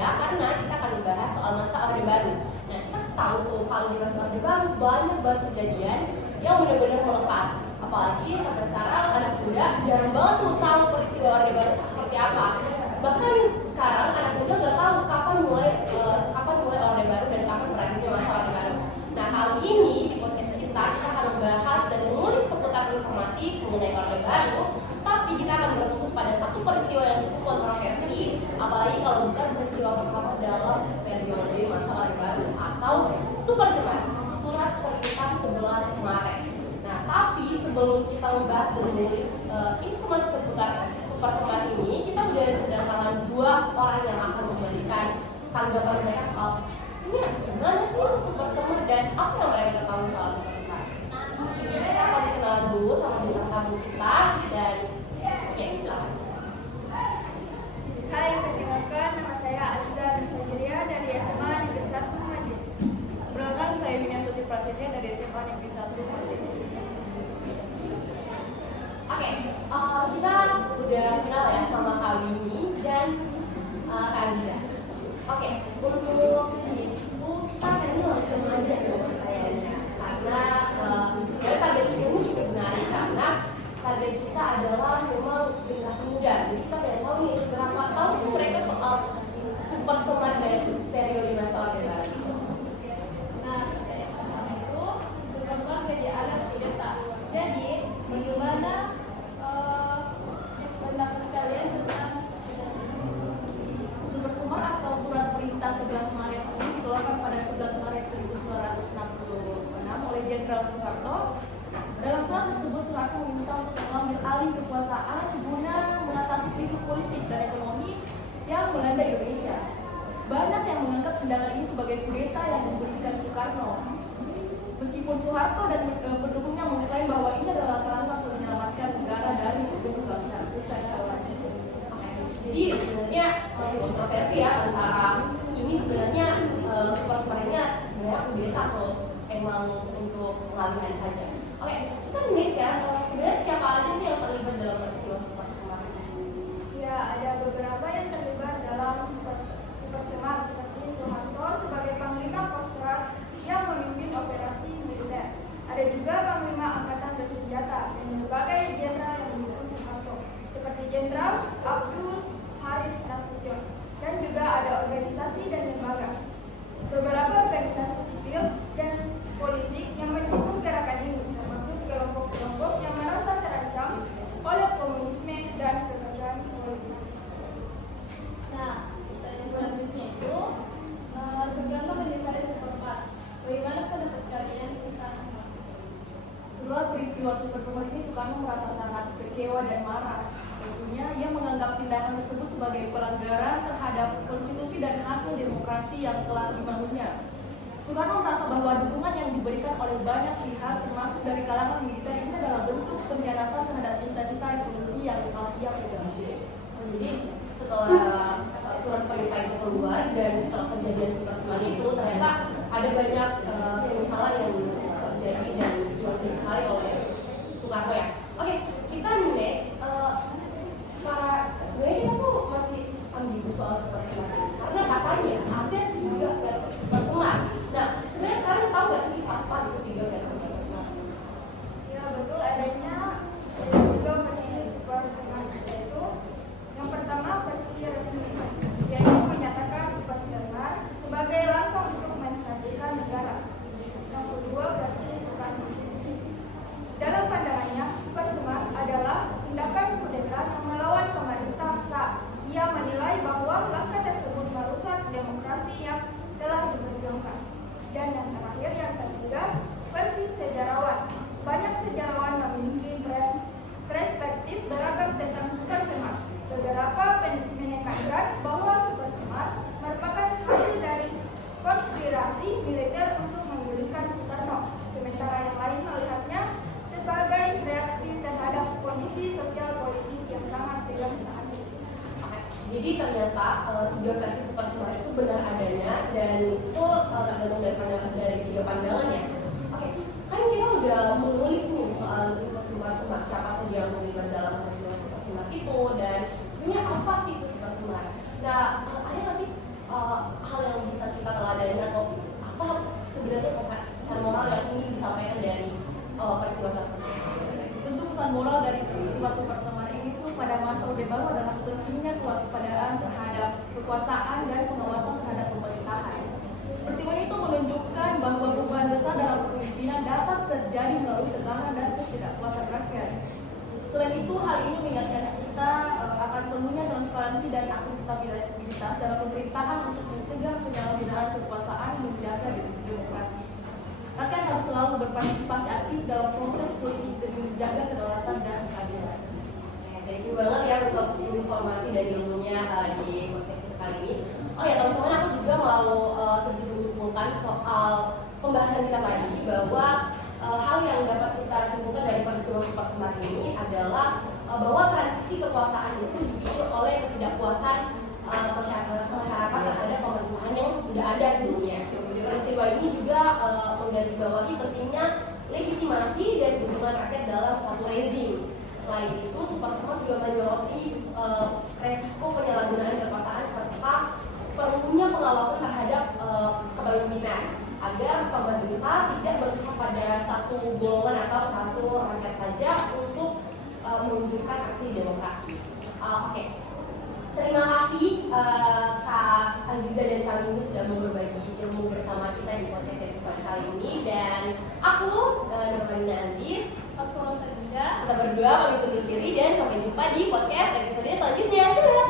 berbeda karena kita akan membahas soal masa Orde Baru. Nah, kita tahu tuh kalau di masa Orde Baru banyak banget kejadian yang benar-benar melekat. Apalagi sampai sekarang anak muda jarang banget tuh tahu peristiwa Orde Baru itu seperti apa. Bahkan sekarang anak muda nggak tahu kapan mulai Orde Baru dan kapan berakhirnya masa Orde Baru. Nah, kali ini di podcast kita akan membahas dan mengulik seputar informasi mengenai Orde Baru. Tapi kita akan berfokus pada satu peristiwa yang cukup kontroversi, apalagi kalau bukan peristiwa pertama dalam periode masa Orde Baru atau Super Semar, Surat Perintah 11 Maret. Nah, tapi sebelum kita membahas dan mengulik informasi seputar Super Semar ini, kita udah kedatangan dua orang yang akan memberikan tanggapan mereka soal sebenarnya gimana sih Super Semar dan apa yang mereka ketahui soal Super Semar. Kita akan kenalan dulu sama bintang tamu kita dan oke, silakan. Hai, perkenalkan nama saya Aziza Fajria dari SMA Negeri 1 Majid. Perkenalkan saya Winiantuti Prasetya dari SMA Negeri 1 Majid. Oke, kita udah kenal ya sama Kak Winnie dan Kak Aziza. Oke, untuk itu kita kayaknya langsung aja dong pertanyaannya karena sebenarnya target kita ini cukup menarik karena target kita adalah memang generasi muda. Jadi kita pengen tahu nih seberapa tahu sih mereka soal Super Semar dan periode masa Orde Baru. Nah, yang pertama itu Super Semar jadi alat kudeta. Jadi, bagaimana pendapat kalian tentang Super Semar atau Surat Perintah 11 Maret ini dikeluarkan pada 11 Maret 1966 oleh Jenderal Soekarno. Dalam surat tersebut, Soekarno meminta untuk mengambil alih kekuasaan guna mengatasi krisis politik dan ekonomi yang melanda Indonesia. Banyak yang menganggap tindakan ini sebagai kudeta yang memberikan Soekarno. Meskipun Soeharto dan pendukungnya mengklaim bahwa ini adalah langkah untuk menyelamatkan negara dari sebelum kekacauan. Jadi sebenarnya masih kontroversi ya antara ini sebenarnya Super Semar ini sebenarnya kudeta atau emang untuk pengalihan saja. Oke, kita next ya. Sebenarnya siapa aja sih yang terlibat dalam peristiwa Super Semar? Ya, ada beberapa yang terlibat dalam Super Semar seperti Soeharto sebagai Panglima Kostrad yang memimpin operasi militer. Ada juga Panglima Angkatan Bersenjata dan berbagai jenderal yang mendukung Soeharto seperti Jenderal Abdul Haris Nasution, dan juga ada organisasi dan lembaga. Beberapa organisasi sipil dan politik yang mendukung gerakan ini, termasuk kelompok-kelompok yang merasa terancam oleh komunisme dan kekacauan politik. Nah, pertanyaan selanjutnya itu seberapa mendasari Super Semar? Bagaimana pendapat kalian tentang Setelah peristiwa Super Semar ini, Soekarno merasa sangat kecewa dan marah. Tentunya ia menganggap tindakan tersebut sebagai pelanggaran terhadap konstitusi dan hasil demokrasi yang telah dibangunnya. Soekarno merasa bahwa dukungan yang diberikan oleh banyak pihak, termasuk dari kalangan militer, ini adalah bentuk pengkhianatan terhadap cita-cita revolusi yang telah ia pegang. Jadi setelah surat perintah itu keluar dan setelah kejadian Super Semar itu ternyata ada banyak penyesalan yang terjadi dan disesali oleh Soekarno ya. Oke, kita next. Sebenarnya kita tuh masih ambigu soal Super Semar karena katanya ada 3 versi Super Semar. Nah, sebenarnya kalian tahu nggak sih apa itu 3 versi Super Semar? Ya, betul, adanya 3 versi Super Semar, yaitu yang pertama versi resmi, yaitu menyatakan Super Semar sebagai langkah untuk menstabilkan negara. Yang kedua versi Soekarno. Dalam pandangannya, Super Semar adalah tindakan kudeta yang melawan pemerintah saat ia menilai bahwa langkah tersebut merusak demokrasi yang telah diperjuangkan. Dan yang terakhir, yang ketiga, versi sejarawan. Banyak sejarawan memiliki perspektif beragam tentang Super Semar. Beberapa menekankan bahwa Super Semar merupakan hasil dari konspirasi militer untuk menggulingkan Soekarno, sementara yang lain melihatnya sebagai reaksi terhadap kondisi sosial politik yang sangat tegang saat ini. Jadi ternyata 3 versi Super Semar itu benar adanya dan itu tergantung dari 3 pandangan ya. Oke, kan kita udah mengulik nih soal info Super Semar, siapa saja yang terlibat dalam peristiwa Super Semar itu dan sebenarnya apa sih itu Super Semar. Nah, ada nggak sih Selain itu, hal ini mengingatkan kita akan perlunya transparansi dan akuntabilitas dalam pemerintahan untuk mencegah penyalahgunaan kekuasaan dan menjaga demokrasi. Rakyat harus selalu berpartisipasi aktif dalam proses politik demi menjaga kedaulatan dan keadilan. Thank you banget ya untuk informasi dan ilmunya di podcast kita kali ini. Oh ya teman-teman, aku juga mau sedikit menyimpulkan soal pembahasan kita tadi bahwa hal yang dapat kita simpulkan dari peristiwa Super Semar ini adalah bahwa transisi kekuasaan itu dipicu oleh ketidakpuasan masyarakat terhadap pemerintahan yang sudah ada sebelumnya. Peristiwa ini juga menggarisbawahi pentingnya legitimasi dan dukungan rakyat dalam suatu rezim. Selain itu, Super Semar juga menyoroti resiko penyalahgunaan kekuasaan serta perlunya pengawasan terhadap kepemimpinan agar pemerintah tidak berpihak pada satu golongan atau satu rakyat saja untuk mewujudkan aksi demokrasi. Oke. Terima kasih Kak Aziza dan kami ini sudah mau berbagi ilmu bersama kita di podcast episode kali ini, dan aku Nurmanina Aziz, Aku Rosa Dinda. kita berdua pamit undur diri dan sampai jumpa di podcast episode selanjutnya. Dadah!